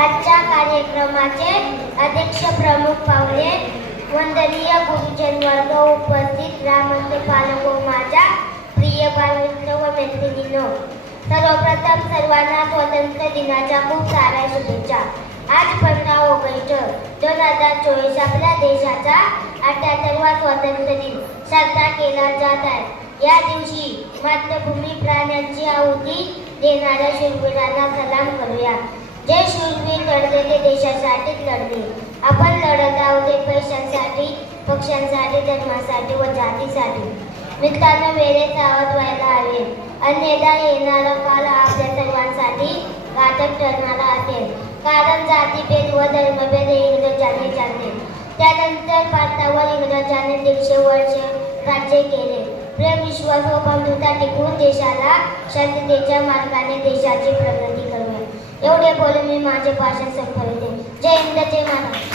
आजच्या कार्यक्रमाचे अध्यक्ष प्रमुख पाहुणे वंदनीय गुरुजन वर्ग उपस्थित ग्रामस्थ पालक व माझ्या प्रिय बालमित्र व मैत्रिणीनो. सर्वप्रथम सर्वांना स्वातंत्र्य दिनाच्या खूप साऱ्या शुभेच्छा. आज पंधरा ऑगस्ट दोन हजार चोवीस आपल्या देशाचा अठ्याहत्तरवा स्वातंत्र्य दिन साजरा केला जात आहे. या दिवशी मातृभूमी प्राण्यांची आहुती देणाऱ्या शूरवीरांना सलाम करूया. जे शूरवीर लढलेले देशासाठीच लढले आपण लढत आहोत ते पैशांसाठी पक्षांसाठी धर्मासाठी व जातीसाठी. मित्रांनो वेळेत आवाज व्हायला हवे. अन्यथा येणारा काल आपल्या सर्वांसाठी घातक ठरणारा असेल. कारण जातीभेद व धर्मभेद हे इंग्रजांनी जाणले. त्यानंतर भारतावर इंग्रजांनी दीडशे वर्ष राज्य केले. प्रेम विश्वास व बंधुता टिकवून देशाला शांततेच्या मार्गाने देशाची प्रगती करूया एवढे बोलून मी माझे भाषण संपवते. जय हिंद जय महाराष्ट्र.